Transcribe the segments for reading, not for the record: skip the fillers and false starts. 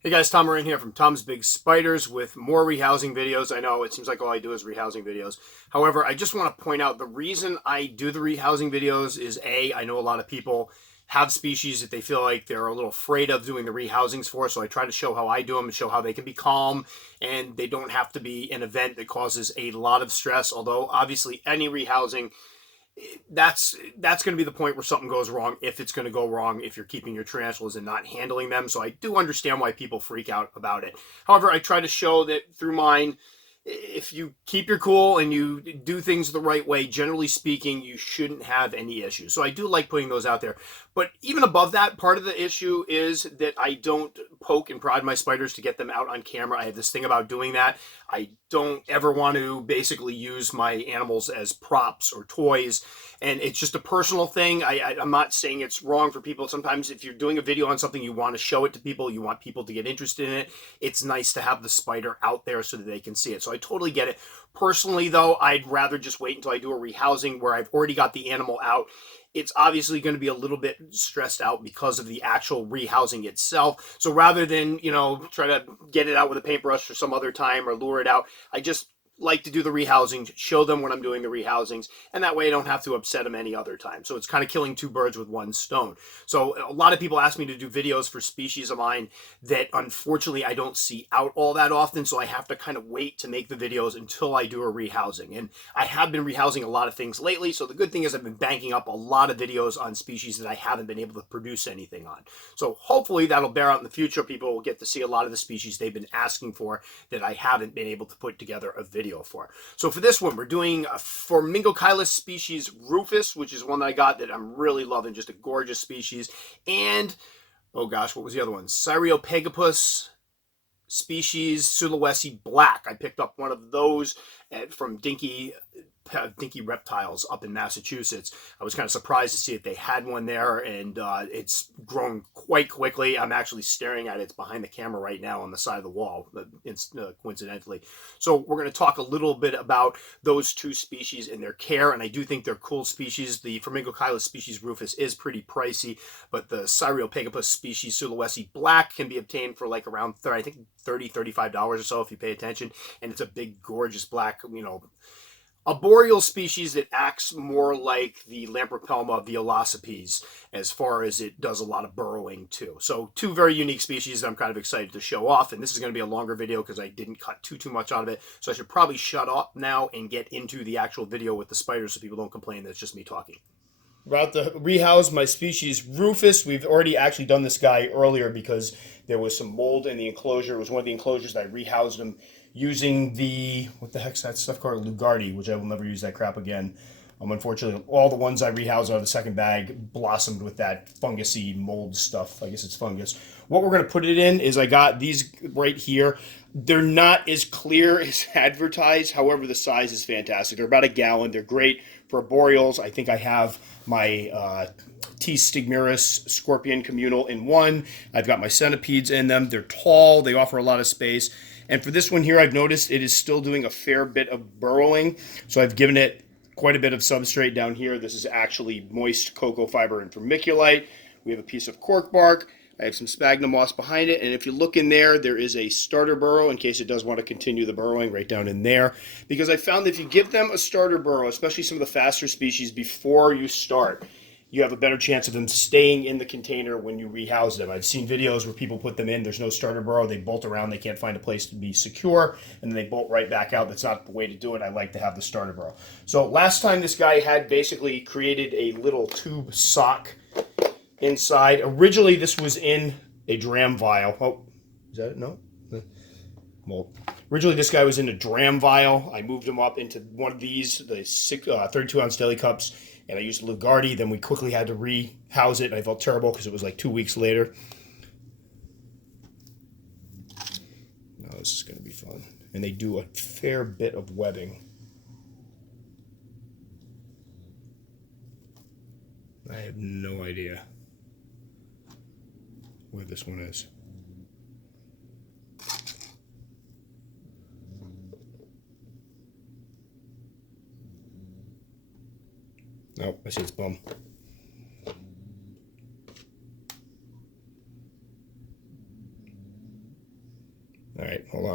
Hey guys, Tom Moran here from Tom's Big Spiders with more rehousing videos. I know it seems like all I do is rehousing videos. However, I just want to point out the reason I do the rehousing videos is I know a lot of people have species that they feel like they're a little afraid of doing the rehousings for. So I try to show how I do them and show how they can be calm and they don't have to be an event that causes a lot of stress. Although obviously any rehousing that's going to be the point where something goes wrong, if it's going to go wrong, if you're keeping your tarantulas and not handling them. So I do understand why people freak out about it. However, I try to show that through mine, if you keep your cool and you do things the right way, generally speaking, you shouldn't have any issues. So I do like putting those out there. But even above that, part of the issue is that I don't poke and prod my spiders to get them out on camera. I have this thing about doing that. I don't ever want to basically use my animals as props or toys. And it's just a personal thing. I'm not saying it's wrong for people. Sometimes if you're doing a video on something, you want to show it to people, you want people to get interested in it. It's nice to have the spider out there so that they can see it. So I totally get it. Personally, though, I'd rather just wait until I do a rehousing where I've already got the animal out. It's obviously going to be a little bit stressed out because of the actual rehousing itself. So rather than, try to get it out with a paintbrush for some other time or lure it out, I just like to do the rehousing, show them when I'm doing the rehousings, and that way I don't have to upset them any other time. So it's kind of killing two birds with one stone. So a lot of people ask me to do videos for species of mine that unfortunately I don't see out all that often, so I have to kind of wait to make the videos until I do a rehousing. And I have been rehousing a lot of things lately, so the good thing is I've been banking up a lot of videos on species that I haven't been able to produce anything on. So hopefully that'll bear out in the future. People will get to see a lot of the species they've been asking for that I haven't been able to put together a video for. So for this one, we're doing a Phormingochilus species Rufus, which is one that I got that I'm really loving, just a gorgeous species. And, oh gosh, what was the other one? Rehousings species Sulawesi Black. I picked up one of those from Dinky Reptiles up in Massachusetts. I was kind of surprised to see that they had one there, and it's grown quite quickly. I'm actually staring at it. It's behind the camera right now on the side of the wall, coincidentally. So we're going to talk a little bit about those two species and their care, and I do think they're cool species. The Phormingochilus species Rufus is pretty pricey, but the Rehousings species Sulawesi Black can be obtained for like around, I think, $30-$35 or so if you pay attention, and it's a big, gorgeous black, a boreal species that acts more like the Lampropelma velocipes as far as it does a lot of burrowing too. So two very unique species that I'm kind of excited to show off, and this is going to be a longer video because I didn't cut too much out of it. So I should probably shut up now and get into the actual video with the spiders so people don't complain that it's just me talking. About to rehouse my species Rufus. We've already actually done this guy earlier because there was some mold in the enclosure. It was one of the enclosures that I rehoused him using the, what the heck's that stuff called? Lugardi, which I will never use that crap again. Unfortunately, all the ones I rehoused out of the second bag blossomed with that fungusy mold stuff. I guess it's fungus. What we're going to put it in is I got these right here. They're not as clear as advertised. However, the size is fantastic. They're about a gallon. They're great for boreals. I think I have my T. stigmerus scorpion communal in one. I've got my centipedes in them. They're tall. They offer a lot of space. And for this one here, I've noticed it is still doing a fair bit of burrowing. So I've given it quite a bit of substrate down here. This is actually moist cocoa fiber and vermiculite. We have a piece of cork bark. I have some sphagnum moss behind it, and if you look in there, there is a starter burrow in case it does want to continue the burrowing right down in there. Because I found that if you give them a starter burrow, especially some of the faster species, before you start, you have a better chance of them staying in the container when you rehouse them. I've seen videos where people put them in, there's no starter burrow, they bolt around, they can't find a place to be secure, and then they bolt right back out. That's not the way to do it. I like to have the starter burrow. So last time this guy had basically created a little tube sock inside. Originally, this was in a dram vial. Oh, is that it? No? Well, originally, this guy was in a dram vial. I moved him up into one of these, the 32-ounce deli cups, and I used Lugardi. Then we quickly had to rehouse it, and I felt terrible because it was like 2 weeks later. Oh, this is going to be fun. And they do a fair bit of webbing. I have no idea where this one is. Nope, I see its bum.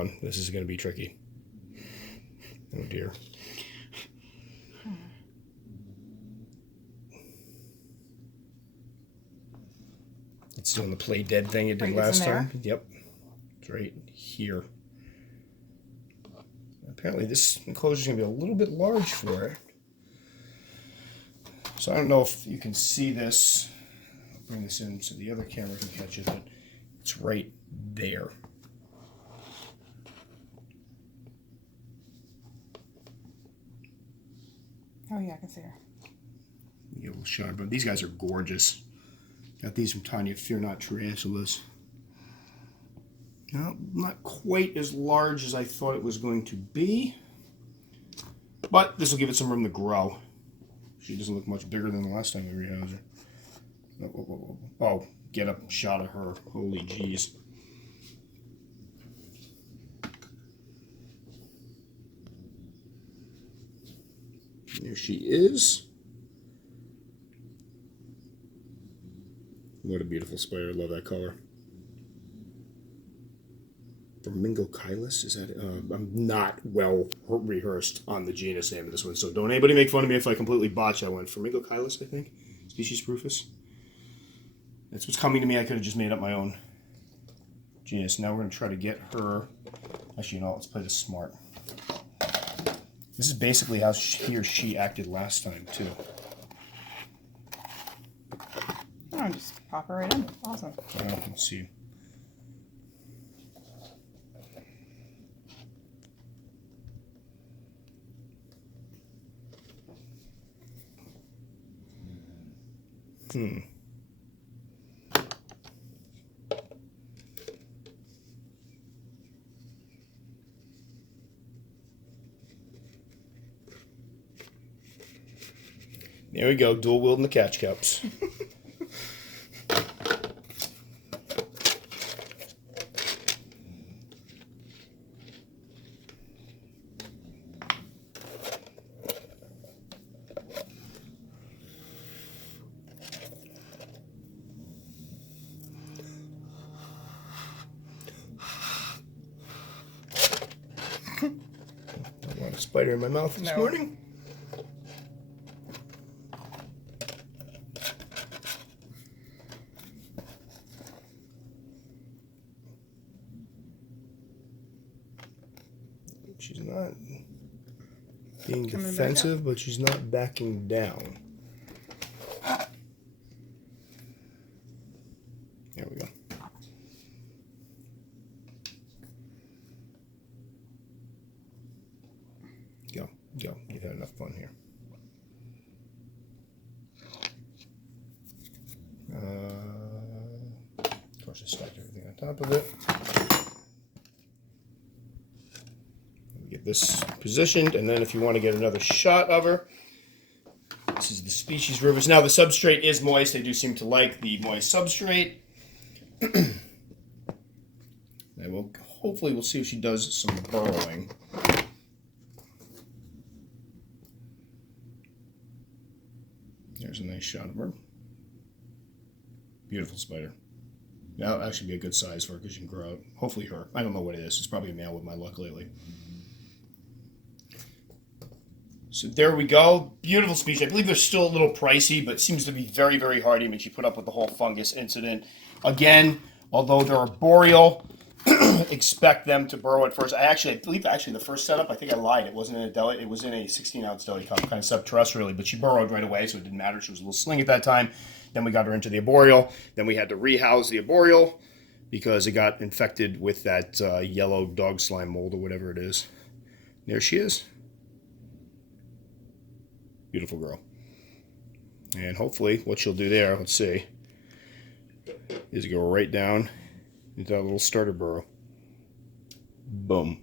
fun. This is going to be tricky. Oh dear. It's doing the play dead thing it did last time. Yep. It's right here. Apparently this enclosure is going to be a little bit large for it. So I don't know if you can see this. I'll bring this in so the other camera can catch it, but it's right there. Oh yeah, I can see her. Get a little shot, but these guys are gorgeous. Got these from Tanya Fear Not Tarantulas. Well, not quite as large as I thought it was going to be, but this will give it some room to grow. She doesn't look much bigger than the last time we rehoused her. Oh, get a shot of her. Holy jeez. There she is. What a beautiful spider. I love that color. Phormingochilus, is that? I'm not well rehearsed on the genus name of this one, so don't anybody make fun of me if I completely botch that one. Phormingochilus, I think. Species Rufus. That's what's coming to me. I could have just made up my own genus. Now we're going to try to get her. Actually, you know, let's play this smart. This is basically how he or she acted last time, too. Oh, just pop her right in. Awesome. Let's see. There we go, dual wielding the catch cups. I want a spider in my mouth this morning. She's not being defensive, but she's not backing down. There we go. Go. You've had enough fun here. Of course, I stacked everything on top of it. Get this positioned, and then if you want to get another shot of her, this is the Species Rufus. Now the substrate is moist. They do seem to like the moist substrate. And hopefully we'll see if she does some burrowing. There's a nice shot of her. Beautiful spider. That'll actually be a good size for her because she can grow out. Hopefully her. I don't know what it is. It's probably a male with my luck lately. So there we go. Beautiful species. I believe they're still a little pricey, but seems to be very, very hardy. I mean, she put up with the whole fungus incident. Again, although they're arboreal, expect them to burrow at first. I believe the first setup, I think I lied. It wasn't in a deli. It was in a 16-ounce deli cup, kind of subterrestrially, but she burrowed right away, so it didn't matter. She was a little sling at that time. Then we got her into the arboreal. Then we had to rehouse the arboreal because it got infected with that yellow dog slime mold or whatever it is. There she is. Beautiful girl. And hopefully what she'll do there, let's see, is go right down into that little starter burrow. Boom.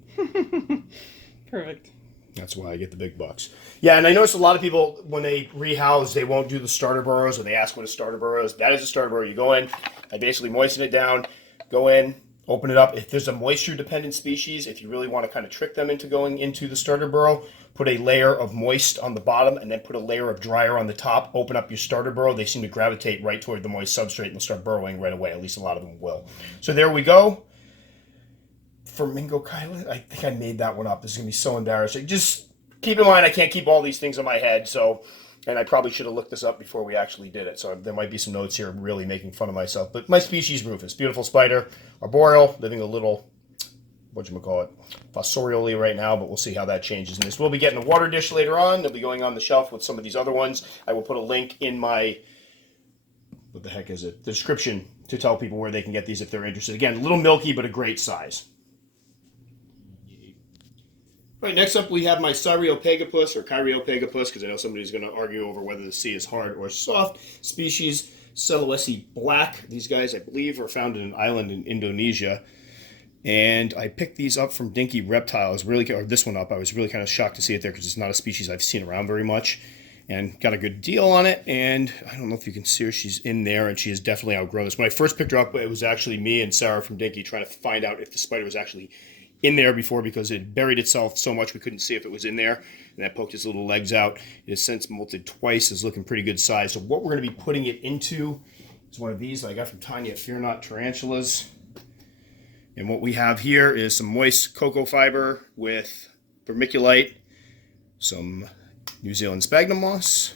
Perfect. That's why I get the big bucks. Yeah, and I noticed a lot of people, when they rehouse, they won't do the starter burrows, or they ask what a starter burrow is. That is a starter burrow. You go in, I basically moisten it down, go in, open it up. If there's a moisture-dependent species, if you really want to kind of trick them into going into the starter burrow, put a layer of moist on the bottom and then put a layer of drier on the top. Open up your starter burrow. They seem to gravitate right toward the moist substrate and they'll start burrowing right away. At least a lot of them will. So there we go. Phormingochilus. I think I made that one up. This is gonna be so embarrassing. Just keep in mind, I can't keep all these things in my head, so. And I probably should have looked this up before we actually did it, so there might be some notes here really making fun of myself. But my species, Rufus, beautiful spider, arboreal, living a little, whatchamacallit, fossorially right now, but we'll see how that changes. And this will be getting a water dish later on. They'll be going on the shelf with some of these other ones. I will put a link in my, what the heck is it, the description to tell people where they can get these if they're interested. Again, a little milky, but a great size. All right, next up we have my Cyriopagopus, or Cheiropagopus, because I know somebody's going to argue over whether the C is hard or soft. Species Selawesi black. These guys, I believe, are found in an island in Indonesia. And I picked these up from Dinky Reptiles. Or this one up. I was really kind of shocked to see it there because it's not a species I've seen around very much. And got a good deal on it. And I don't know if you can see her. She's in there, and she has definitely outgrown this. When I first picked her up, it was actually me and Sarah from Dinky trying to find out if the spider was actually in there before, because it buried itself so much we couldn't see if it was in there, and that poked its little legs out. It has since molted twice, is looking pretty good size. So what we're going to be putting it into is one of these that I got from Tanya at Fear Not Tarantulas. And what we have here is some moist cocoa fiber with vermiculite, some New Zealand sphagnum moss,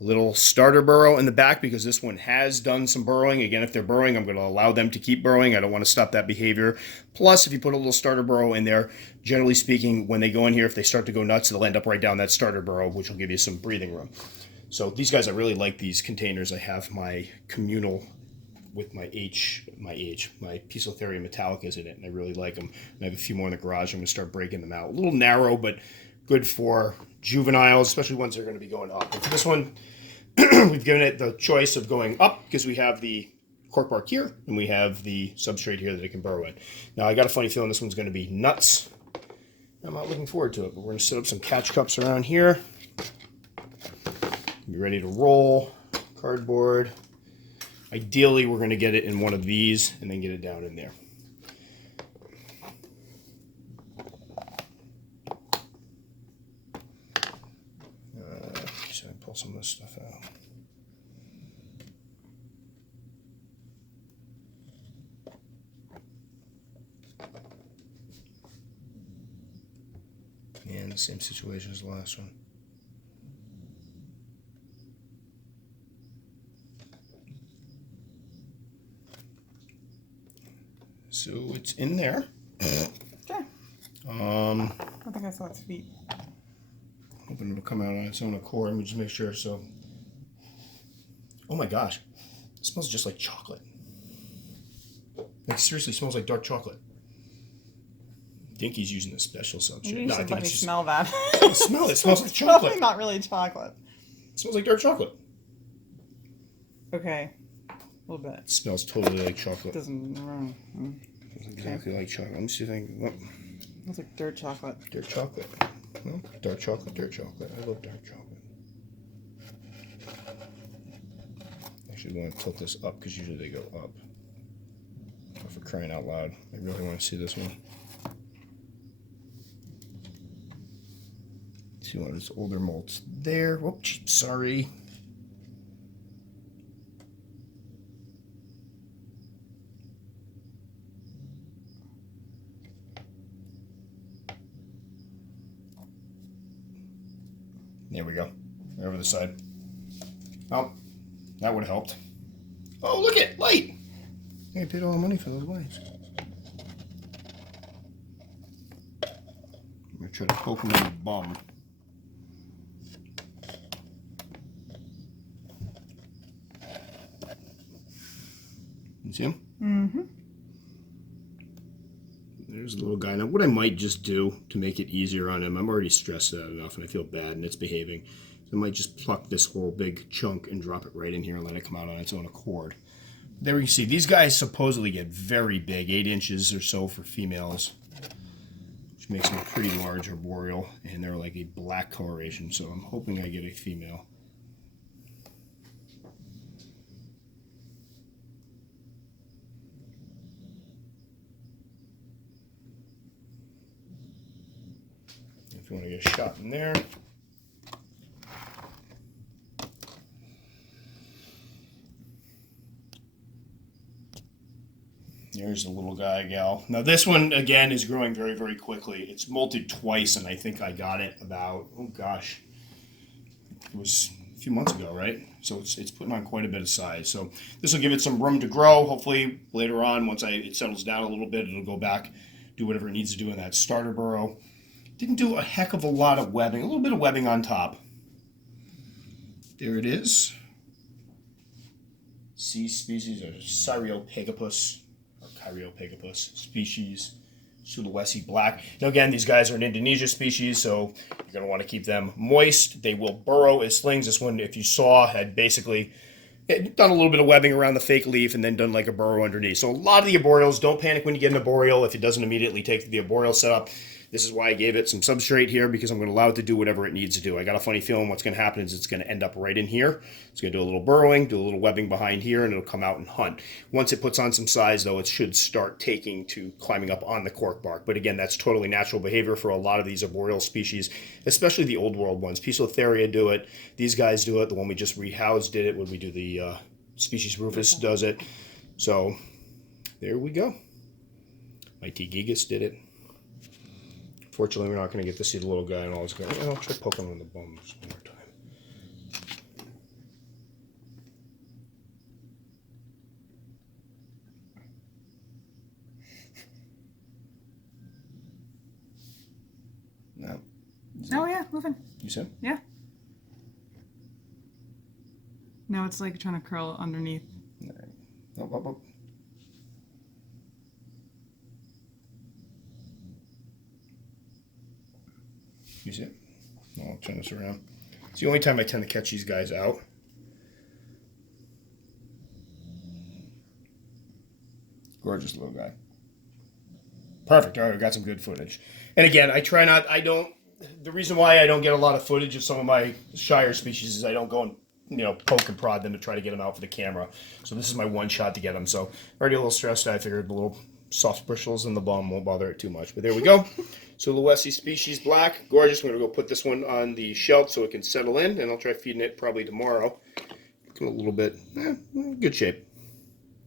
a little starter burrow in the back because this one has done some burrowing. Again, if they're burrowing, I'm going to allow them to keep burrowing. I don't want to stop that behavior. Plus, if you put a little starter burrow in there, generally speaking, when they go in here, if they start to go nuts, they'll end up right down that starter burrow, which will give you some breathing room. So these guys, I really like these containers. I have my communal with my Poecilotheria metallicas in it, and I really like them. And I have a few more in the garage. I'm going to start breaking them out. A little narrow, but good for juveniles, especially ones that are going to be going up. And for this one, we've given it the choice of going up because we have the cork bark here and we have the substrate here that it can burrow in. Now, I got a funny feeling this one's going to be nuts. I'm not looking forward to it, but we're going to set up some catch cups around here. Be ready to roll. Cardboard. Ideally, we're going to get it in one of these and then get it down in there. So I pull some of this stuff out. And the same situation as the last one. So it's in there. Okay. I I think I saw its feet. Hoping it'll come out on its own accord. Let me just make sure. So, oh my gosh, it smells just like chocolate. Like seriously, smells like dark chocolate. Dinky's using a special substrate. Maybe you No, I should think let me it's just smell that. smell it. It smells like It's probably chocolate. not really chocolate. It smells like dark chocolate. Okay. A little bit. It smells totally like chocolate. Doesn't Exactly like chocolate. Let me see if I can. What? It's like dirt chocolate. Dirt chocolate. No, dark chocolate, dirt chocolate. I love dark chocolate. Actually, I want to tilt this up because usually they go up. Oh, for crying out loud. I really want to see this one. See one of those older molts there. Whoops, sorry. There we go. Right over the side. Oh, that would have helped. Oh, look at light. I paid all the money for those lights. I'm gonna try to poke him in the bum. You see him? Mm-hmm. There's a little guy. Now, what I might just do to make it easier on him, I'm already stressed out enough and I feel bad and it's behaving. So I might just pluck this whole big chunk and drop it right in here and let it come out on its own accord. There you see, these guys supposedly get very big, 8 inches or so for females, which makes them pretty large arboreal, and they're like a black coloration, so I'm hoping I get a female. If you want to get a shot in there. There's the little guy, gal. Now this one, again, is growing very, very quickly. It's molted twice, and I think I got it about, oh gosh, it was a few months ago, right? So it's putting on quite a bit of size. So this will give it some room to grow. Hopefully later on, once it settles down a little bit, it'll go back, do whatever it needs to do in that starter burrow. Didn't do a heck of a lot of webbing. A little bit of webbing on top. There it is. C species of Cyriopagopus or Chiropagopus species, Sulawesi black. Now again, these guys are an Indonesia species, so you're going to want to keep them moist. They will burrow as slings. This one, if you saw, had basically done a little bit of webbing around the fake leaf and then done like a burrow underneath. So a lot of the arboreals, don't panic when you get an arboreal if it doesn't immediately take the arboreal setup. This is why I gave it some substrate here, because I'm going to allow it to do whatever it needs to do. I got a funny feeling what's going to happen is it's going to end up right in here. It's going to do a little burrowing, do a little webbing behind here, and it'll come out and hunt. Once it puts on some size, though, it should start taking to climbing up on the cork bark. But again, that's totally natural behavior for a lot of these arboreal species, especially the old world ones. Poecilotheria do it. These guys do it. The one we just rehoused did it. When we do the species rufus does it. So there we go. My T. gigas did it. Fortunately, we're not going to get to see the little guy and all his guys. I'll try poking him in the bum just one more time. No. Oh yeah, moving. You said? Yeah. No, it's like trying to curl underneath. All right. Up, up, up. You see it? No, I'll turn this around. It's the only time I tend to catch these guys out. Gorgeous little guy. Perfect. All right, we got some good footage. And again, the reason why I don't get a lot of footage of some of my shyer species is I don't go and, poke and prod them to try to get them out for the camera. So this is my one shot to get them. So already a little stressed. I figured the little soft bristles in the bum won't bother it too much. But there we go. Sulawesi species black. Gorgeous. I'm going to go put this one on the shelf so it can settle in. And I'll try feeding it probably tomorrow. Come a little bit. Good shape.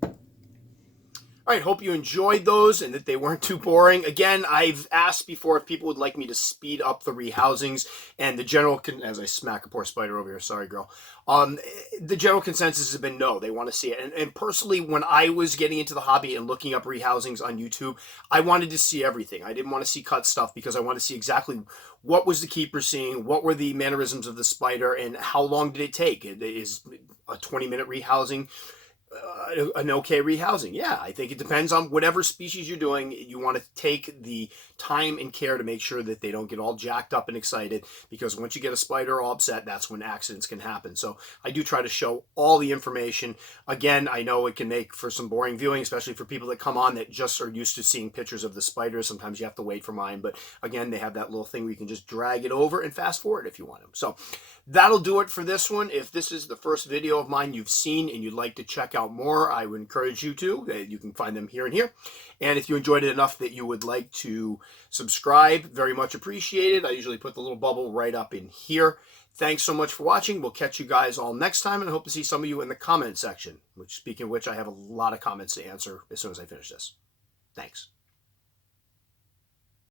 All right, hope you enjoyed those and that they weren't too boring. Again, I've asked before if people would like me to speed up the rehousings, and the general, as I smack a poor spider over here, sorry girl, the general consensus has been no, they want to see it. And personally, when I was getting into the hobby and looking up rehousings on YouTube, I wanted to see everything. I didn't want to see cut stuff because I wanted to see exactly what was the keeper seeing, what were the mannerisms of the spider, and how long did it take. Is a 20-minute rehousing an okay rehousing? Yeah, I think it depends on whatever species you're doing. You want to take the time and care to make sure that they don't get all jacked up and excited, because once you get a spider all upset, that's when accidents can happen. So I do try to show all the information. Again, I know it can make for some boring viewing, especially for people that come on that just are used to seeing pictures of the spiders. Sometimes you have to wait for mine, but again, they have that little thing where you can just drag it over and fast forward if you want them. So that'll do it for this one. If this is the first video of mine you've seen and you'd like to check out more, I would encourage you to. You can find them here and here. And if you enjoyed it enough that you would like to subscribe, very much appreciated. I usually put the little bubble right up in here. Thanks so much for watching. We'll catch you guys all next time, and I hope to see some of you in the comment section. Which, speaking of which, I have a lot of comments to answer as soon as I finish this. Thanks.